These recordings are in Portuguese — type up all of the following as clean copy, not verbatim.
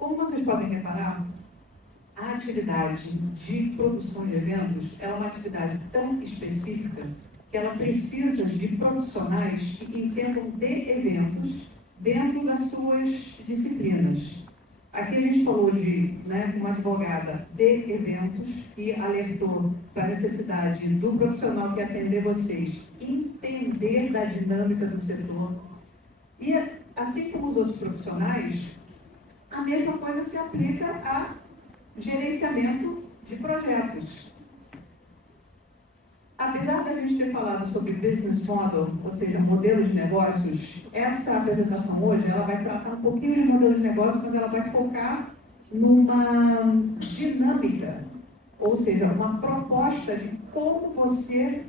Como vocês podem reparar, a atividade de produção de eventos é uma atividade tão específica que ela precisa de profissionais que entendam de eventos dentro das suas disciplinas. Aqui a gente falou de uma advogada de eventos que alertou para a necessidade do profissional que atender vocês entender da dinâmica do setor. E assim como os outros profissionais, a mesma coisa se aplica a gerenciamento de projetos. Apesar da gente ter falado sobre business model, ou seja, modelo de negócios, essa apresentação hoje ela vai tratar um pouquinho de modelo de negócio, mas ela vai focar numa dinâmica, ou seja, uma proposta de como você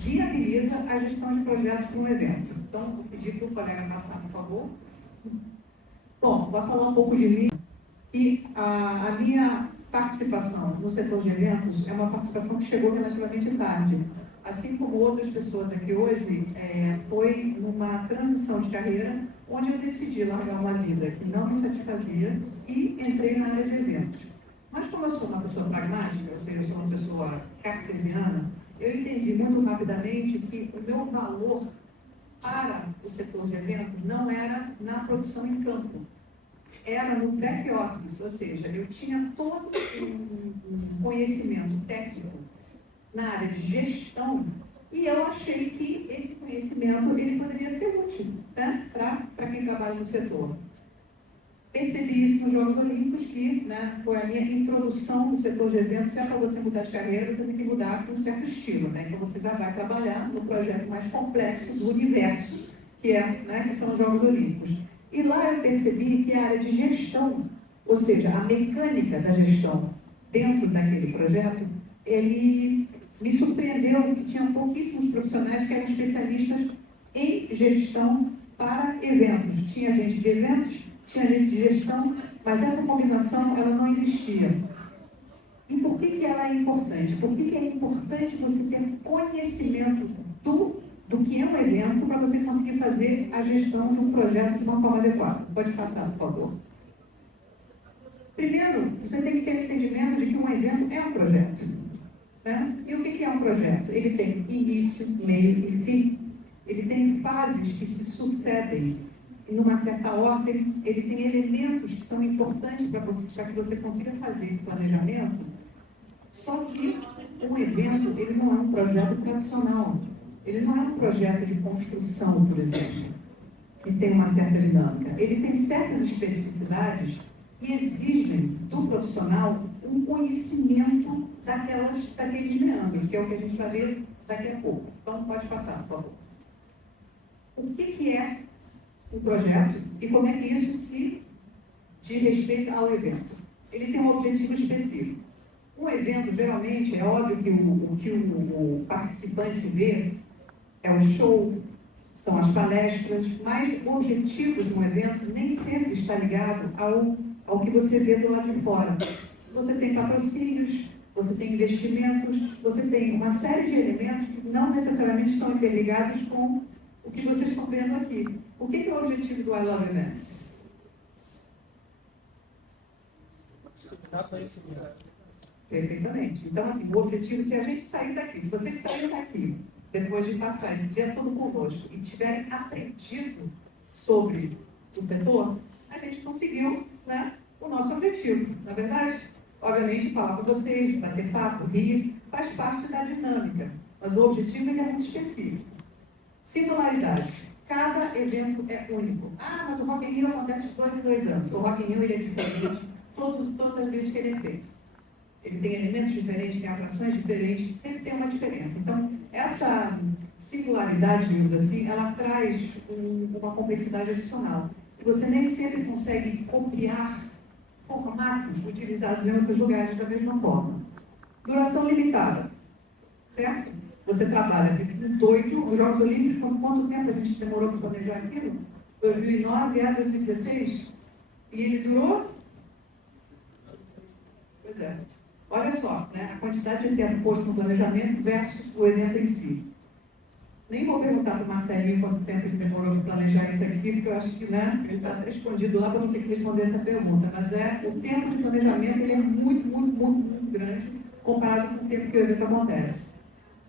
viabiliza a gestão de projetos para um evento. Então, vou pedir para o colega passar, por favor. Bom, vou falar um pouco de mim. E a minha participação no setor de eventos é uma participação que chegou relativamente tarde. Assim como outras pessoas aqui hoje, foi numa transição de carreira onde eu decidi largar uma vida que não me satisfazia e entrei na área de eventos. Mas como eu sou uma pessoa pragmática, ou seja, eu sou uma pessoa cartesiana, eu entendi muito rapidamente que o meu valor para o setor de eventos não era na produção em campo. Era no back office, ou seja, eu tinha todo um conhecimento técnico na área de gestão e eu achei que esse conhecimento ele poderia ser útil para quem trabalha no setor. Percebi isso nos Jogos Olímpicos, que foi a minha introdução no setor de eventos. Se é para você mudar de carreira, você tem que mudar com um certo estilo. Então você já vai trabalhar no projeto mais complexo do universo, que são os Jogos Olímpicos. E lá eu percebi que a área de gestão, ou seja, a mecânica da gestão dentro daquele projeto, ele me surpreendeu que tinha pouquíssimos profissionais que eram especialistas em gestão para eventos. Tinha gente de eventos, tinha gente de gestão, mas essa combinação ela não existia. E por que ela é importante? Por que é importante você ter conhecimento do que é um evento para você conseguir fazer a gestão de um projeto de uma forma adequada? Pode passar, por favor. Primeiro, você tem que ter o entendimento de que um evento é um projeto. E o que é um projeto? Ele tem início, meio e fim. Ele tem fases que se sucedem. E numa certa ordem, ele tem elementos que são importantes para que você consiga fazer esse planejamento. Só que um evento, ele não é um projeto tradicional. Ele não é um projeto de construção, por exemplo, que tem uma certa dinâmica. Ele tem certas especificidades que exigem do profissional um conhecimento daqueles meandros, que é o que a gente vai ver daqui a pouco. Então, pode passar, por favor. O que é um projeto e como é que isso se diz respeito ao evento? Ele tem um objetivo específico. Um evento, geralmente, é óbvio que o participante vê é o show, são as palestras, mas o objetivo de um evento nem sempre está ligado ao que você vê do lado de fora. Você tem patrocínios, você tem investimentos, você tem uma série de elementos que não necessariamente estão interligados com o que vocês estão vendo aqui. O que é o objetivo do I Love Events? Perfeitamente. Então, assim, o objetivo, se a gente sair daqui, se vocês saírem daqui, depois de passar esse dia todo conosco e tiverem aprendido sobre o setor, a gente conseguiu o nosso objetivo. Na verdade, obviamente, falar com vocês, bater papo, rir, faz parte da dinâmica, mas o objetivo ele é muito específico. Singularidade. Cada evento é único. Mas o Rock in Rio acontece de 2 em 2 anos. O Rock in Rio ele é diferente todas as vezes que ele é feito. Ele tem elementos diferentes, tem atrações diferentes, sempre tem uma diferença. Então, essa singularidade, digamos assim, ela traz uma complexidade adicional. E você nem sempre consegue copiar formatos utilizados em outros lugares da mesma forma. Duração limitada, certo? Você trabalha, fica doido. Os Jogos Olímpicos, quanto tempo a gente demorou para planejar aquilo? 2009 a 2016. E ele durou? Pois é. Olha só, a quantidade de tempo posto no planejamento versus o evento em si. Nem vou perguntar para o Marcelinho quanto tempo ele demorou para planejar isso aqui, porque eu acho que, né, ele está até escondido lá para não ter que responder essa pergunta. Mas o tempo de planejamento ele é muito, muito, muito, muito grande comparado com o tempo que o evento acontece.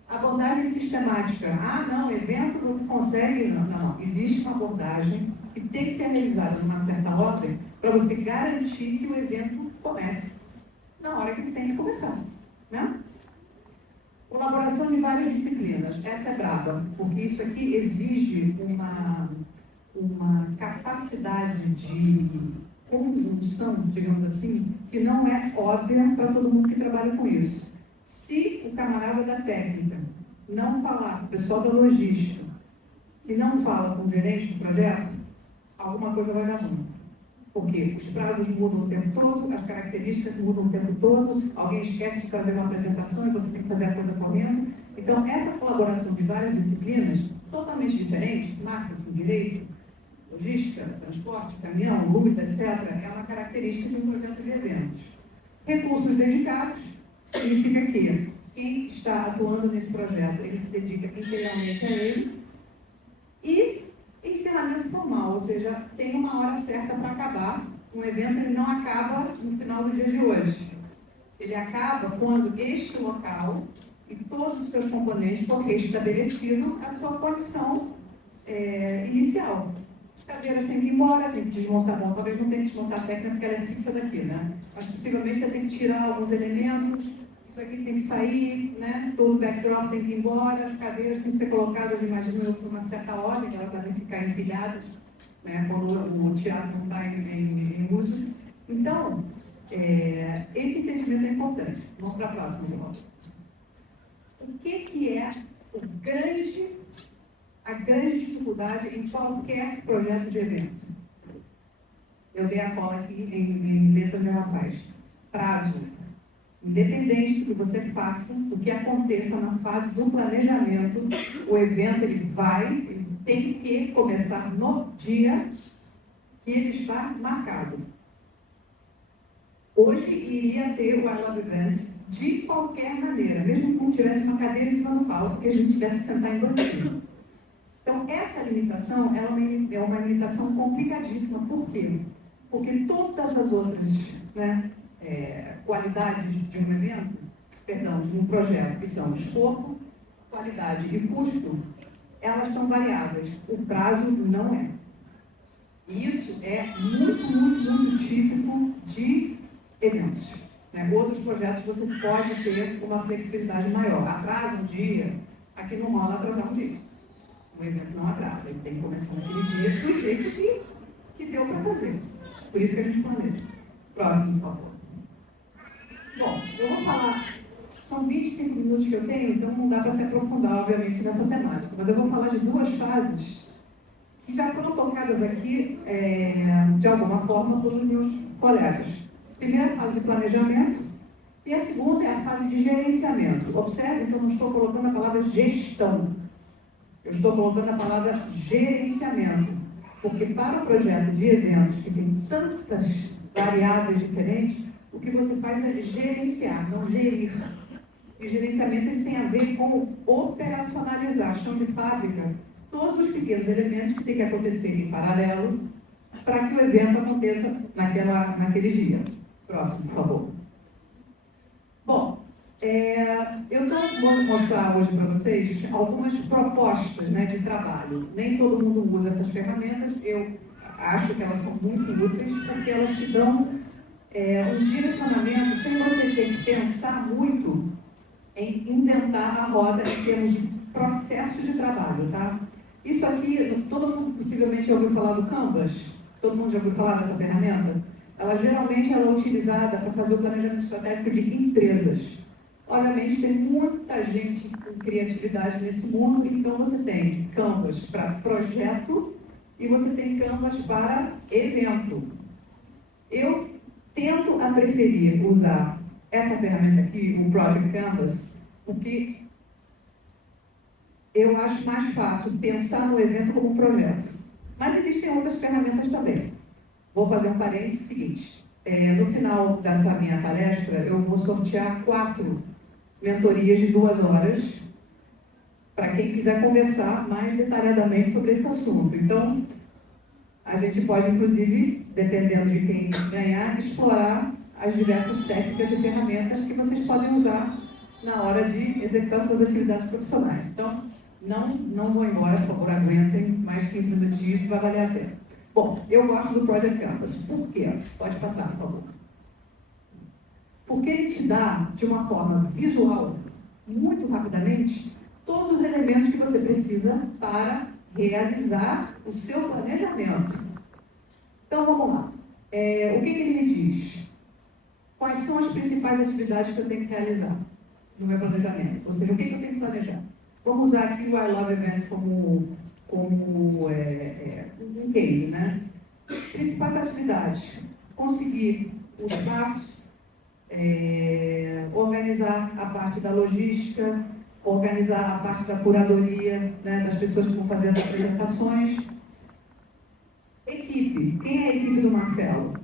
Abordagem sistemática. Ah, não, evento você consegue... Não. Existe uma abordagem que tem que ser realizada numa certa ordem para você garantir que o evento comece na hora que ele tem que começar, né? Colaboração de várias disciplinas. Essa é braba, porque isso aqui exige uma capacidade de conjunção, digamos assim, que não é óbvia para todo mundo que trabalha com isso. Se o camarada da técnica não falar com o pessoal da logística e não fala com o gerente do projeto, alguma coisa vai dar ruim. Porque os prazos mudam o tempo todo, as características mudam o tempo todo, alguém esquece de fazer uma apresentação e você tem que fazer a coisa correndo. Então, essa colaboração de várias disciplinas, totalmente diferentes, marketing, direito, logística, transporte, caminhão, luz, etc., é uma característica de um projeto de eventos. Recursos dedicados significa que quem está atuando nesse projeto, ele se dedica integralmente a ele. E encerramento formal, ou seja, tem uma hora certa para acabar. Um evento ele não acaba no final do dia de hoje. Ele acaba quando este local e todos os seus componentes for restabelecido a sua condição inicial. As cadeiras têm que ir embora, tem que desmontar, bom, talvez não tenha que desmontar a técnica porque ela é fixa daqui, né? Mas possivelmente você tem que tirar alguns elementos, isso aqui tem que sair, né? Todo o backdrop tem que ir embora, as cadeiras têm que ser colocadas, imagino eu, por uma certa ordem, elas devem ficar empilhadas, né? Quando o teatro não está em uso. Então, esse entendimento é importante. Vamos para a próxima, João. O que é a grande dificuldade em qualquer projeto de evento? Eu dei a cola aqui em letras garrafais. Prazo. Independente do que você faça, do que aconteça na fase do planejamento, o evento ele tem que começar no dia que ele está marcado. Hoje iria ter o I Love Events de qualquer maneira, mesmo que não tivesse uma cadeira em cima do palco, que a gente tivesse que sentar em banquinho. Então, essa limitação é uma limitação complicadíssima. Por quê? Porque todas as outras, né, qualidades de um evento, de um projeto, que são escopo, qualidade e custo, elas são variáveis. O prazo não é. E isso é muito, muito, muito típico de eventos. Né? Outros projetos você pode ter uma flexibilidade maior. Atrasa um dia, aqui não rola atrasar um dia. O evento não atrasa, ele tem que começar naquele dia do jeito que deu para fazer. Por isso que a gente planeja. Próximo, por favor. Bom, eu vou falar, são 25 minutos que eu tenho, então não dá para se aprofundar, obviamente, nessa temática, mas eu vou falar de duas fases que já foram tocadas aqui, de alguma forma, pelos meus colegas. A primeira fase de planejamento e a segunda é a fase de gerenciamento. Observe que eu não estou colocando a palavra gestão, eu estou colocando a palavra gerenciamento, porque para o projeto de eventos que tem tantas variáveis diferentes, o que você faz é gerenciar, não gerir. E gerenciamento ele tem a ver com operacionalizar, chão de fábrica, todos os pequenos elementos que têm que acontecer em paralelo para que o evento aconteça naquele dia. Próximo, por favor. Bom, eu vou mostrar hoje para vocês algumas propostas, né, de trabalho. Nem todo mundo usa essas ferramentas, eu acho que elas são muito úteis porque elas te dão um direcionamento sem você ter que pensar muito em inventar a roda em termos de processo de trabalho, tá? Isso aqui, todo mundo possivelmente já ouviu falar do Canvas? Todo mundo já ouviu falar dessa ferramenta? Geralmente ela é utilizada para fazer o planejamento estratégico de empresas. Obviamente tem muita gente com criatividade nesse mundo, então você tem Canvas para projeto e você tem Canvas para evento. Eu tento a preferir usar essa ferramenta aqui, o Project Canvas, porque eu acho mais fácil pensar no evento como um projeto. Mas existem outras ferramentas também. Vou fazer um parênteses seguinte. No final dessa minha palestra, eu vou sortear 4 mentorias de 2 horas para quem quiser conversar mais detalhadamente sobre esse assunto. Então, a gente pode, inclusive, dependendo de quem ganhar, explorar as diversas técnicas e ferramentas que vocês podem usar na hora de executar suas atividades profissionais. Então, não vou embora, por favor, aguentem mais 15 minutinhos, vai valer a pena. Bom, eu gosto do Project Canvas. Por quê? Pode passar, por favor. Porque ele te dá, de uma forma visual, muito rapidamente, todos os elementos que você precisa para realizar o seu planejamento. Então, vamos lá. O que ele me diz? Quais são as principais atividades que eu tenho que realizar no meu planejamento? Ou seja, o que eu tenho que planejar? Vamos usar aqui o I Love Events como um case, né? Principais atividades: conseguir os passos, organizar a parte da logística, organizar a parte da curadoria, né, das pessoas que vão fazer as apresentações. Equipe. Quem é a equipe do Marcelo?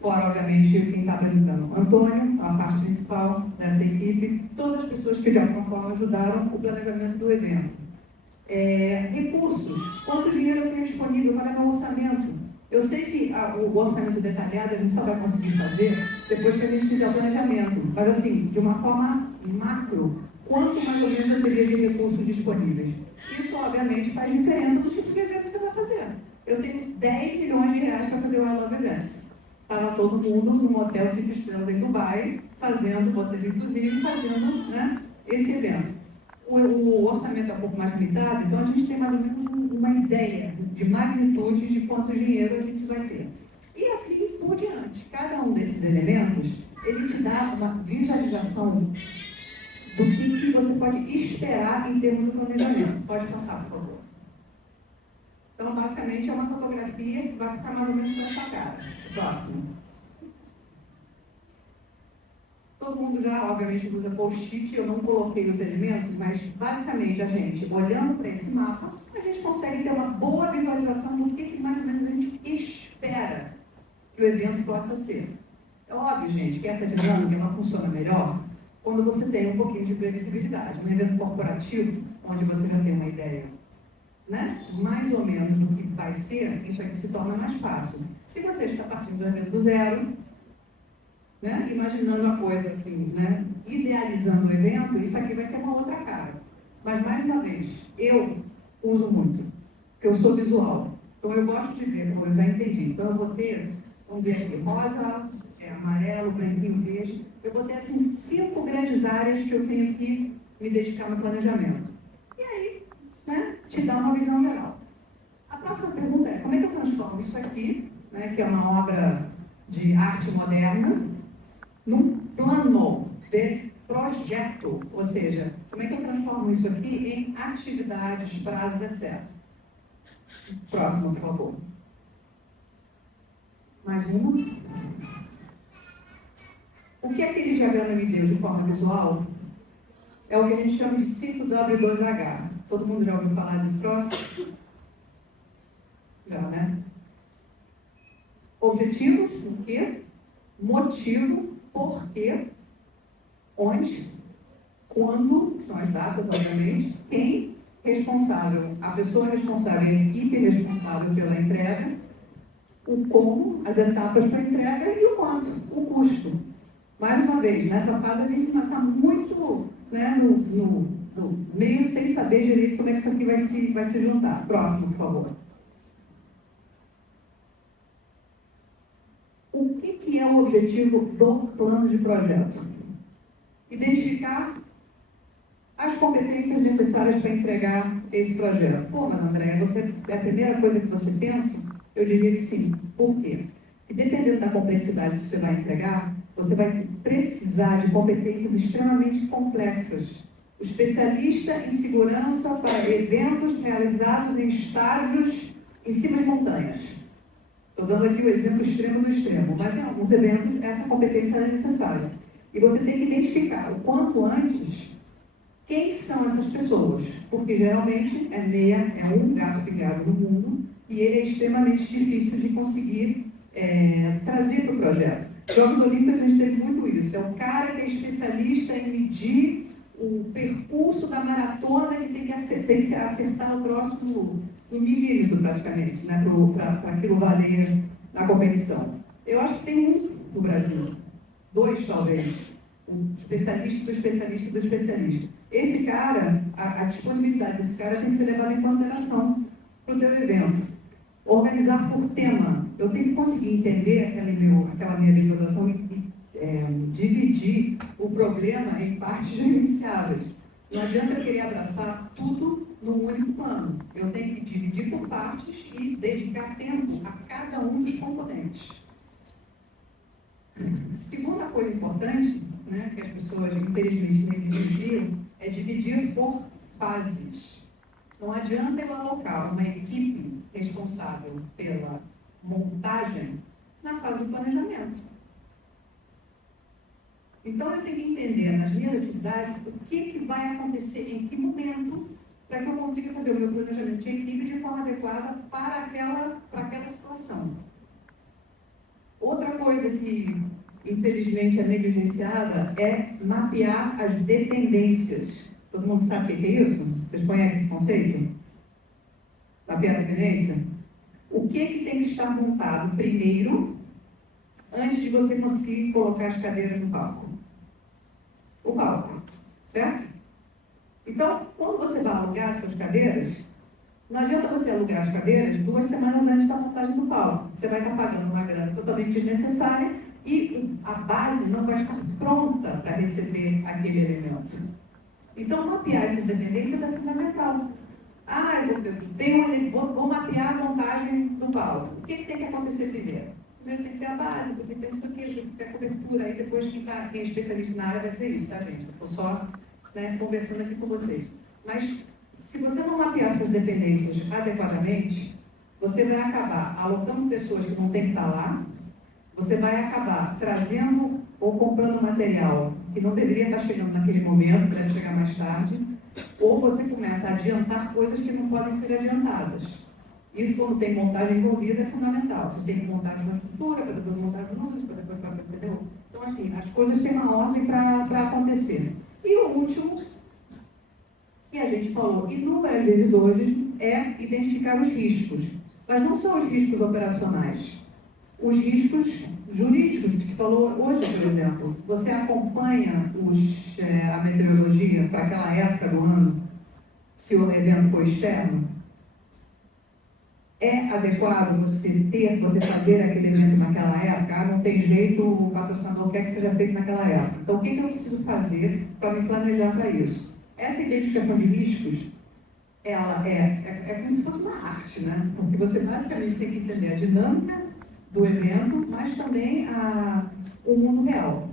Fora, obviamente, quem está apresentando. Antônio, a parte principal dessa equipe. Todas as pessoas que, de alguma forma, ajudaram o planejamento do evento. Recursos. Quanto dinheiro eu tenho disponível? Qual é o meu orçamento? Eu sei que o orçamento detalhado a gente só vai conseguir fazer depois que a gente fizer o planejamento. Mas, assim, de uma forma macro, quanto mais ou menos eu teria de recursos disponíveis? Isso, obviamente, faz diferença do tipo de evento que você vai fazer. Eu tenho 10 milhões de reais para fazer o I Love Events. Estava todo mundo num hotel 5 estrelas em Dubai, vocês inclusive, fazendo, né, esse evento. O orçamento é um pouco mais limitado, então a gente tem mais ou menos uma ideia de magnitude de quanto dinheiro a gente vai ter. E assim por diante. Cada um desses elementos, ele te dá uma visualização do que você pode esperar em termos de planejamento. Pode passar, por favor. Então, basicamente, é uma fotografia que vai ficar mais ou menos nessa cara. Próximo. Todo mundo já, obviamente, usa post-it. Eu não coloquei os elementos, mas, basicamente, a gente, olhando para esse mapa, a gente consegue ter uma boa visualização do que mais ou menos a gente espera que o evento possa ser. É óbvio, gente, que essa dinâmica ela funciona melhor quando você tem um pouquinho de previsibilidade. Um evento corporativo, onde você já tem uma ideia, né, mais ou menos do que vai ser, isso aqui se torna mais fácil. Se você está partindo do evento do zero, né, imaginando a coisa assim, né, idealizando o evento, isso aqui vai ter uma outra cara. Mas, mais uma vez, eu uso muito, porque eu sou visual. Então, eu gosto de ver, como eu já entendi. Então, eu vou ter, vamos ver aqui, rosa, amarelo, branquinho, verde. Eu vou ter, assim, 5 grandes áreas que eu tenho que me dedicar no planejamento. E aí, né, te dá uma visão geral. A próxima pergunta é, como é que eu transformo isso aqui, né, que é uma obra de arte moderna, num plano de projeto? Ou seja, como é que eu transformo isso aqui em atividades, prazos, etc. Próximo, por favor. Mais uma. O que aquele diagrama me deu de forma visual é o que a gente chama de ciclo W2H. Todo mundo já ouviu falar desse troço? Já, né? Objetivos, o quê? Motivo, por quê? Onde? Quando, que são as datas, obviamente. Quem? Responsável. A pessoa responsável e a equipe responsável pela entrega. O como, as etapas para a entrega e o quanto, o custo. Mais uma vez, nessa fase a gente ainda está muito, né, no meio sem saber direito como é que isso aqui vai se juntar. Próximo, por favor. O que é o objetivo do plano de projeto? Identificar as competências necessárias para entregar esse projeto. Pô, mas Andréia, é a primeira coisa que você pensa? Eu diria que sim. Por quê? Porque dependendo da complexidade que você vai entregar, você vai precisar de competências extremamente complexas. O especialista em segurança para eventos realizados em estágios em cima de montanhas. Estou dando aqui o exemplo extremo do extremo, mas em alguns eventos essa competência é necessária. E você tem que identificar o quanto antes quem são essas pessoas, porque geralmente é um gato pingado no mundo e ele é extremamente difícil de conseguir trazer para o projeto. Jogos Olímpicos a gente teve muito isso, é o cara que é especialista em medir o percurso da maratona que tem que se acertar o próximo no milímetro, praticamente, né, para aquilo valer na competição. Eu acho que tem um no Brasil, 2 talvez, um especialista do especialista do especialista. Esse cara, a disponibilidade desse cara tem que ser levada em consideração para o teu evento. Organizar por tema. Eu tenho que conseguir entender aquela minha visualização e dividir o problema em partes gerenciáveis. Não adianta eu querer abraçar tudo num único plano. Eu tenho que dividir por partes e dedicar tempo a cada um dos componentes. Segunda coisa importante, né, que as pessoas infelizmente negligenciam, é dividir por fases. Não adianta eu alocar uma equipe responsável pela montagem na fase do planejamento. Então, eu tenho que entender nas minhas atividades o que vai acontecer, em que momento, para que eu consiga fazer o meu planejamento de equipe de forma adequada para aquela situação. Outra coisa que, infelizmente, é negligenciada é mapear as dependências. Todo mundo sabe o que é isso? Vocês conhecem esse conceito? Mapear a dependência? O que tem que estar montado primeiro, antes de você conseguir colocar as cadeiras no palco? O palco, certo? Então, quando você vai alugar as suas cadeiras, não adianta você alugar as cadeiras 2 semanas antes da montagem do palco. Você vai estar pagando uma grana totalmente desnecessária e a base não vai estar pronta para receber aquele elemento. Então, mapear essas dependências é fundamental. Vou mapear a montagem do palco. O que tem que acontecer primeiro? Primeiro tem que ter a base, depois tem isso aqui, tem que ter a cobertura. Aí depois quem é especialista na área vai dizer isso, tá, gente? Eu estou só conversando aqui com vocês. Mas se você não mapear suas dependências adequadamente, você vai acabar alocando pessoas que não têm que estar lá, você vai acabar trazendo ou comprando material que não deveria estar chegando naquele momento, que deve chegar mais tarde, ou você começa a adiantar coisas que não podem ser adiantadas. Isso, quando tem montagem envolvida, é fundamental. Você tem que montar uma estrutura, para depois montar as luzes, para depois, entendeu? Então, assim, as coisas têm uma ordem para acontecer. E o último, que a gente falou inúmeras vezes hoje, é identificar os riscos. Mas não são os riscos operacionais. Os riscos jurídicos, que se falou hoje, por exemplo. Você acompanha a meteorologia para aquela época do ano, se o evento for externo? É adequado você fazer aquele evento naquela época? Não tem jeito, o patrocinador quer que seja feito naquela época. Então, o que eu preciso fazer para me planejar para isso? Essa identificação de riscos, ela é como se fosse uma arte, né? Porque você basicamente tem que entender a dinâmica do evento, mas também o mundo real.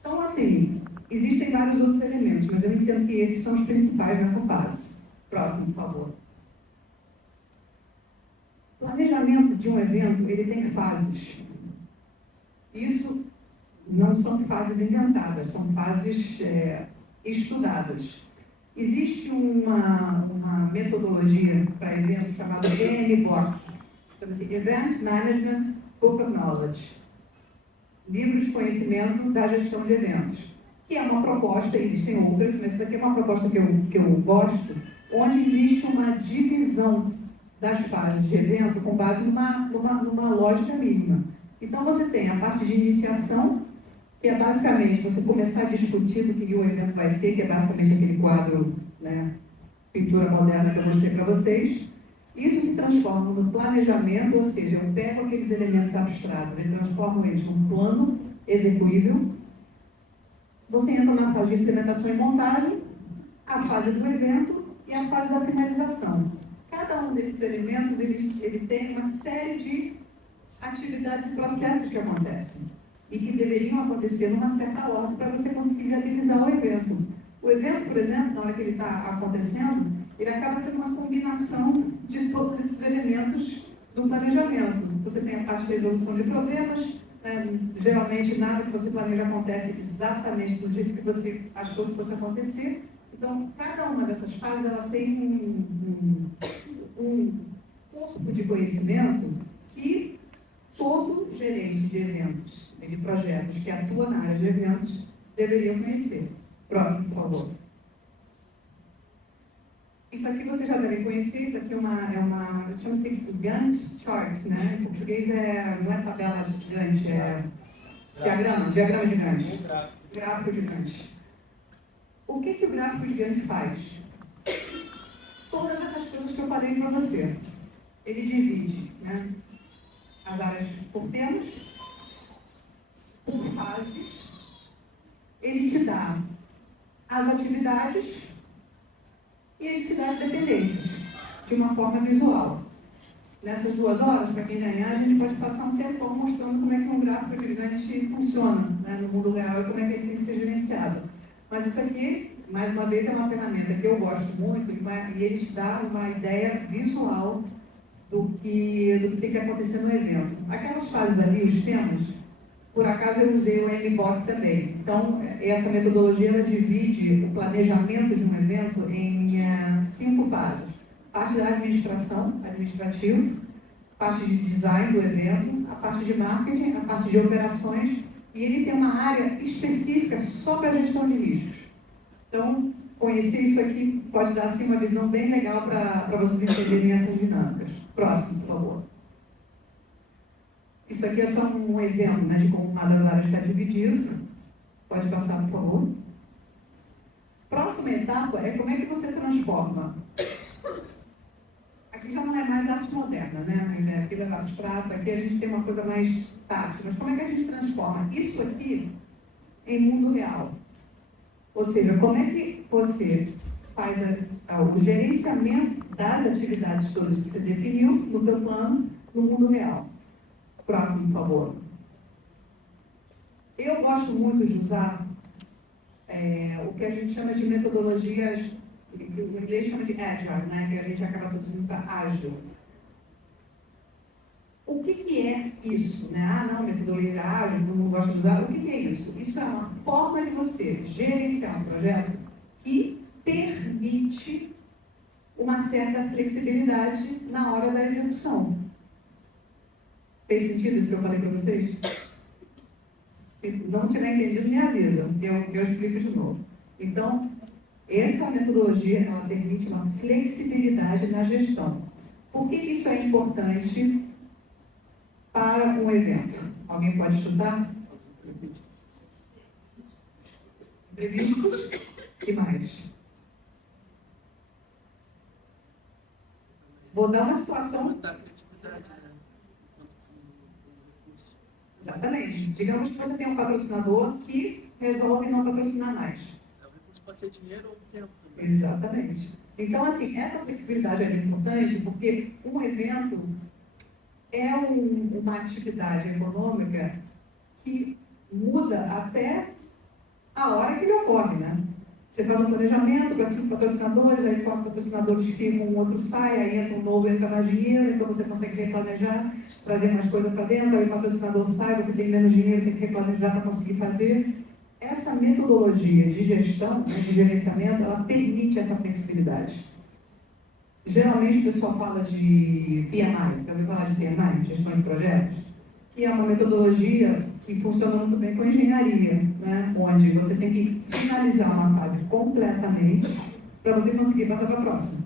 Então, assim, existem vários outros elementos, mas eu entendo que esses são os principais nessa fase. Próximo, por favor. O planejamento de um evento, ele tem fases. Isso não são fases inventadas, são fases estudadas. Existe uma metodologia para eventos chamada EMBOK, chama-se Event Management Book of Knowledge, livro de conhecimento da gestão de eventos, que é uma proposta, existem outras, mas essa aqui é uma proposta que eu gosto, onde existe uma divisão das fases de evento com base numa lógica mínima. Então, você tem a parte de iniciação, que é basicamente você começar a discutir do que o evento vai ser, que é basicamente aquele quadro, né, pintura moderna que eu mostrei para vocês. Isso se transforma no planejamento, ou seja, eu pego aqueles elementos abstratos e transformo eles num plano execuível. Você entra na fase de implementação e montagem, a fase do evento e a fase da finalização. Cada um desses elementos, ele tem uma série de atividades e processos que acontecem e que deveriam acontecer numa certa ordem para você conseguir viabilizar o evento. O evento, por exemplo, na hora que ele está acontecendo, ele acaba sendo uma combinação de todos esses elementos do planejamento. Você tem a parte de resolução de problemas, né? Geralmente nada que você planeja acontece exatamente do jeito que você achou que fosse acontecer. Então, cada uma dessas fases, ela tem um corpo de conhecimento que todo gerente de eventos, de projetos que atua na área de eventos, deveria conhecer. Próximo, por favor. isso aqui vocês já devem conhecer, isso aqui chama-se Gantt chart, né? Em português não é tabela de Gantt, é diagrama de Gantt. Gráfico de Gantt. O que o gráfico de Gantt faz? Todas essas coisas que eu falei para você. Ele divide, né, as áreas por temas, por fases, ele te dá as atividades e ele te dá as dependências, de uma forma visual. Nessas 2 horas, para quem ganhar, a gente pode passar um tempão mostrando como é que um gráfico de Gantt funciona, né, no mundo real e como é que ele tem que ser gerenciado. Mas isso aqui, mais uma vez, é uma ferramenta que eu gosto muito e ele te dá uma ideia visual do que tem que acontecer no evento. Aquelas fases ali, os temas, por acaso eu usei o MBOK também. Então, essa metodologia ela divide o planejamento de um evento em 5 fases. Parte da administração, administrativo, parte de design do evento, a parte de marketing, a parte de operações, e ele tem uma área específica só para gestão de riscos. Então, conhecer isso aqui pode dar assim, uma visão bem legal para vocês entenderem essas dinâmicas. Próximo, por favor. Isso aqui é só um exemplo, né, de como uma das áreas está dividida. Pode passar, por favor. Próxima etapa é como é que você transforma. Aqui já não é mais arte moderna, né? Aquilo é abstrato, aqui a gente tem uma coisa mais tátil. Mas como é que a gente transforma isso aqui em mundo real? Ou seja, como é que você faz o gerenciamento das atividades todas que você definiu no seu plano no mundo real? Próximo, por favor. Eu gosto muito de usar o que a gente chama de metodologias, que o inglês chama de agile, né? Que a gente acaba traduzindo para ágil. O que é isso? Né? Não, metodologia ágil, todo mundo gosta de usar. O que é isso? Isso é uma forma de você gerenciar um projeto que permite uma certa flexibilidade na hora da execução. Fez sentido isso que eu falei para vocês? Se não tiver entendido, me avisa, eu explico de novo. Então, essa metodologia ela permite uma flexibilidade na gestão. Por que isso é importante para um evento? Alguém pode chutar? Imprevistos? E mais? Vou dar uma situação. Exatamente. Digamos que você tem um patrocinador que resolve não patrocinar mais. É o recurso para ser dinheiro ou tempo também. Exatamente. Então, assim, essa flexibilidade é importante porque um evento é uma atividade econômica que muda até a hora que ele ocorre, né? Você faz um planejamento para 5 patrocinadores, aí 4 patrocinadores ficam, um outro sai, aí entra um novo, entra mais dinheiro, então você consegue replanejar, trazer mais coisa para dentro, aí o patrocinador sai, você tem menos dinheiro, tem que replanejar para conseguir fazer. Essa metodologia de gestão, né, de gerenciamento, ela permite essa flexibilidade. Geralmente o pessoal fala de PMI, já ouviu falar de PMI, gestão de projetos, que é uma metodologia que funciona muito bem com engenharia, né? Onde você tem que finalizar uma fase completamente para você conseguir passar para a próxima.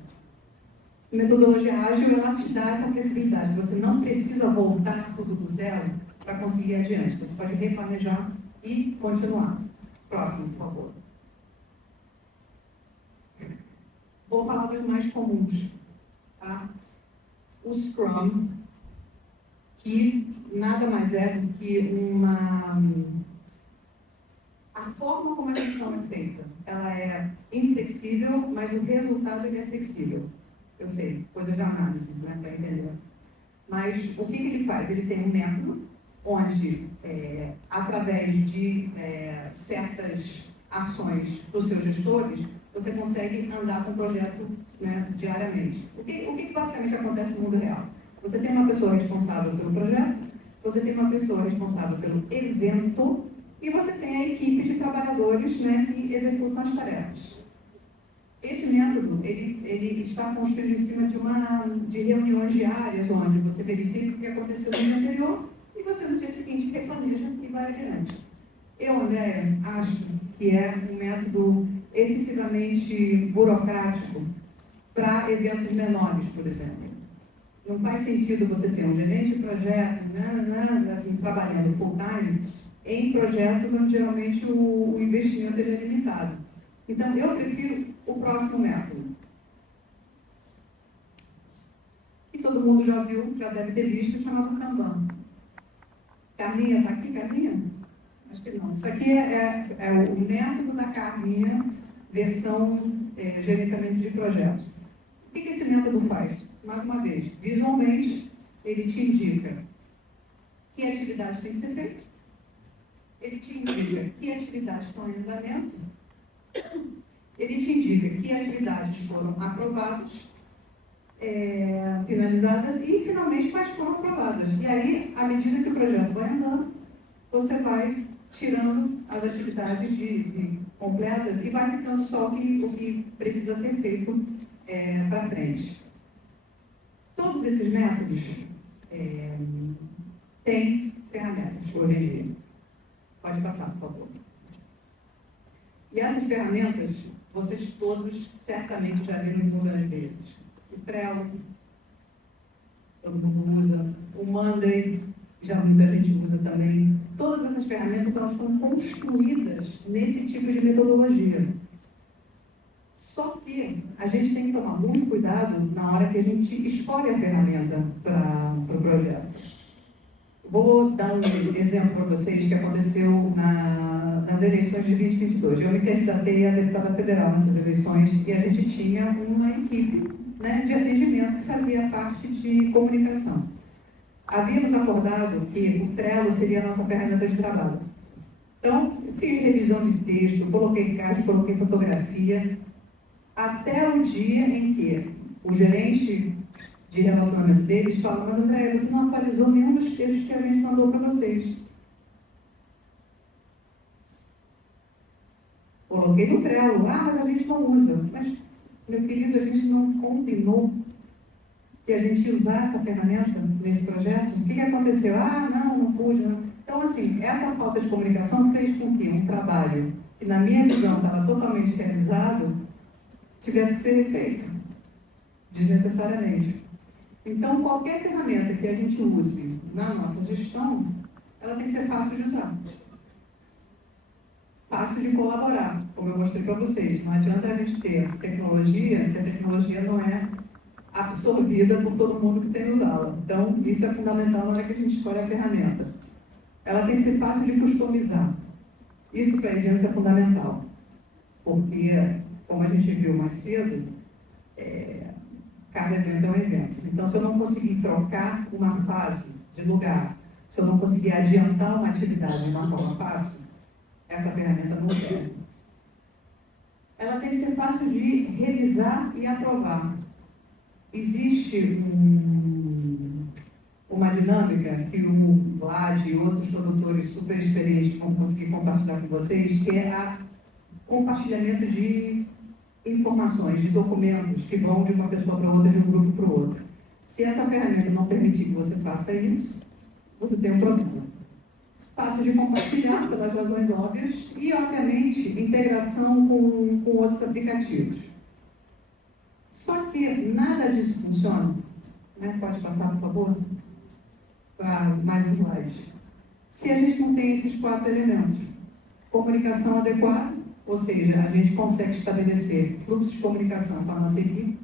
A metodologia ágil, ela te dá essa flexibilidade. Você não precisa voltar tudo do zero para conseguir ir adiante. Você pode replanejar e continuar. Próximo, por favor. Vou falar das mais comuns. Tá? O Scrum, que nada mais é do que a forma como a gestão é feita. Ela é inflexível, mas o resultado ele é flexível. Eu sei, coisa de análise, né, para entender. Mas o que ele faz? Ele tem um método onde, através de certas ações dos seus gestores, você consegue andar com o projeto, né, diariamente. O que basicamente acontece no mundo real? Você tem uma pessoa responsável pelo projeto, você tem uma pessoa responsável pelo evento e você tem a equipe de trabalhadores, né, que executam as tarefas. Esse método ele está construído em cima de reuniões diárias, onde você verifica o que aconteceu no dia anterior e você no dia seguinte replaneja e vai adiante. Eu, Andréia, acho que é um método excessivamente burocrático para eventos menores, por exemplo. Não faz sentido você ter um gerente de projeto, assim, trabalhando full-time em projetos onde geralmente o investimento ele é limitado. Então, eu prefiro o próximo método. Que todo mundo já viu, já deve ter visto, chamado Kanban. Carlinha, está aqui, Carlinha? Acho que não. Isso aqui é o método da Carlinha, versão gerenciamento de projetos. O que esse método faz? Mais uma vez, visualmente, ele te indica que atividades têm que ser feitas, ele te indica que atividades estão em andamento, ele te indica que atividades foram aprovadas, finalizadas e, finalmente, quais foram aprovadas. E aí, à medida que o projeto vai andando, você vai tirando as atividades completas e vai ficando só o que precisa ser feito para frente. Todos esses métodos têm ferramentas hoje em dia. Pode passar, por favor. E essas ferramentas, vocês todos certamente já viram inúmeras vezes. O Trello, todo mundo usa. O Monday, já muita gente usa também. Todas essas ferramentas, elas estão construídas nesse tipo de metodologia. Só que a gente tem que tomar muito cuidado na hora que a gente escolhe a ferramenta para o projeto. Vou dar um exemplo para vocês que aconteceu nas eleições de 2022. Eu me candidatei a deputada federal nessas eleições e a gente tinha uma equipe, né, de atendimento que fazia parte de comunicação. Havíamos acordado que o Trello seria a nossa ferramenta de trabalho. Então, eu fiz revisão de texto, coloquei caixa, coloquei fotografia, até o dia em que o gerente de relacionamento deles fala: mas André, você não atualizou nenhum dos textos que a gente mandou para vocês. Coloquei no Trello, mas a gente não usa. Mas, meu querido, a gente não combinou que a gente ia usar essa ferramenta nesse projeto? O que aconteceu? Não pude. Não. Então, assim, essa falta de comunicação fez com que um trabalho que, na minha visão, estava totalmente realizado, tivesse que ser refeito, desnecessariamente. Então, qualquer ferramenta que a gente use na nossa gestão, ela tem que ser fácil de usar. Fácil de colaborar, como eu mostrei para vocês. Não adianta a gente ter tecnologia se a tecnologia não é absorvida por todo mundo que tem usá-la. Então, isso é fundamental na hora que a gente escolhe a ferramenta. Ela tem que ser fácil de customizar. Isso para eventos é fundamental, porque, como a gente viu mais cedo, cada evento é um evento. Então, se eu não conseguir trocar uma fase de lugar, se eu não conseguir adiantar uma atividade de uma forma fácil, essa ferramenta não serve. Ela tem que ser fácil de revisar e aprovar. Existe uma dinâmica que o Vlad e outros produtores super experientes vão conseguir compartilhar com vocês, que é o compartilhamento de informações, de documentos que vão de uma pessoa para outra, de um grupo para o outro. Se essa ferramenta não permitir que você faça isso, você tem um problema. Fácil de compartilhar, pelas razões óbvias, e, obviamente, integração com outros aplicativos. Só que nada disso funciona, né? Pode passar, por favor, para mais um slide. Se a gente não tem esses 4 elementos: comunicação adequada, ou seja, a gente consegue estabelecer fluxo de comunicação com a nossa equipe,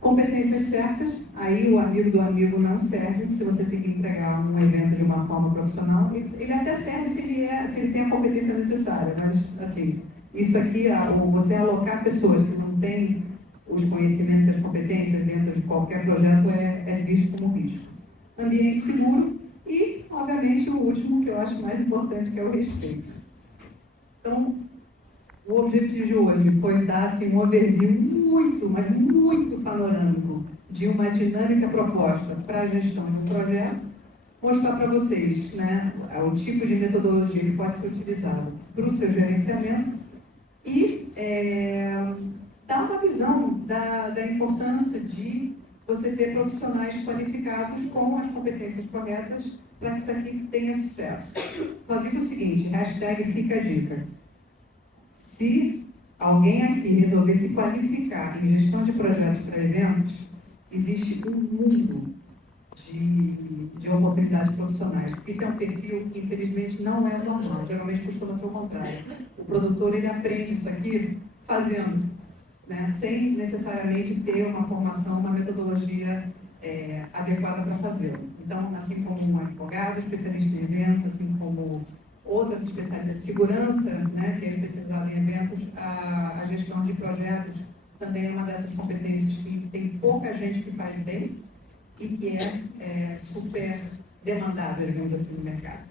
competências certas, aí o amigo do amigo não serve, se você tem que entregar um evento de uma forma profissional. Ele até serve se ele tem a competência necessária, mas, assim, isso aqui, você alocar pessoas que não têm os conhecimentos e as competências dentro de qualquer projeto é visto como risco. Ambiente seguro e, obviamente, o último, que eu acho mais importante, que é o respeito. Então, o objetivo de hoje foi dar, assim, um overview muito, mas muito panorâmico de uma dinâmica proposta para a gestão de um projeto, mostrar para vocês, né, o tipo de metodologia que pode ser utilizado para o seu gerenciamento e dar uma visão da importância de você ter profissionais qualificados com as competências corretas para que isso aqui tenha sucesso. Só digo o seguinte, #fica a dica. Se alguém aqui resolver se qualificar em gestão de projetos para eventos, existe um mundo de oportunidades profissionais. Isso é um perfil que, infelizmente, não é normal. Geralmente costuma ser o contrário. O produtor, ele aprende isso aqui fazendo, né? Sem necessariamente ter uma formação, uma metodologia adequada para fazê-lo. Então, assim como um advogado, especialista em eventos, assim como outras especialidades, segurança, né, que é especializada em eventos, a gestão de projetos também é uma dessas competências que tem pouca gente que faz bem e que é super demandada, digamos assim, no mercado.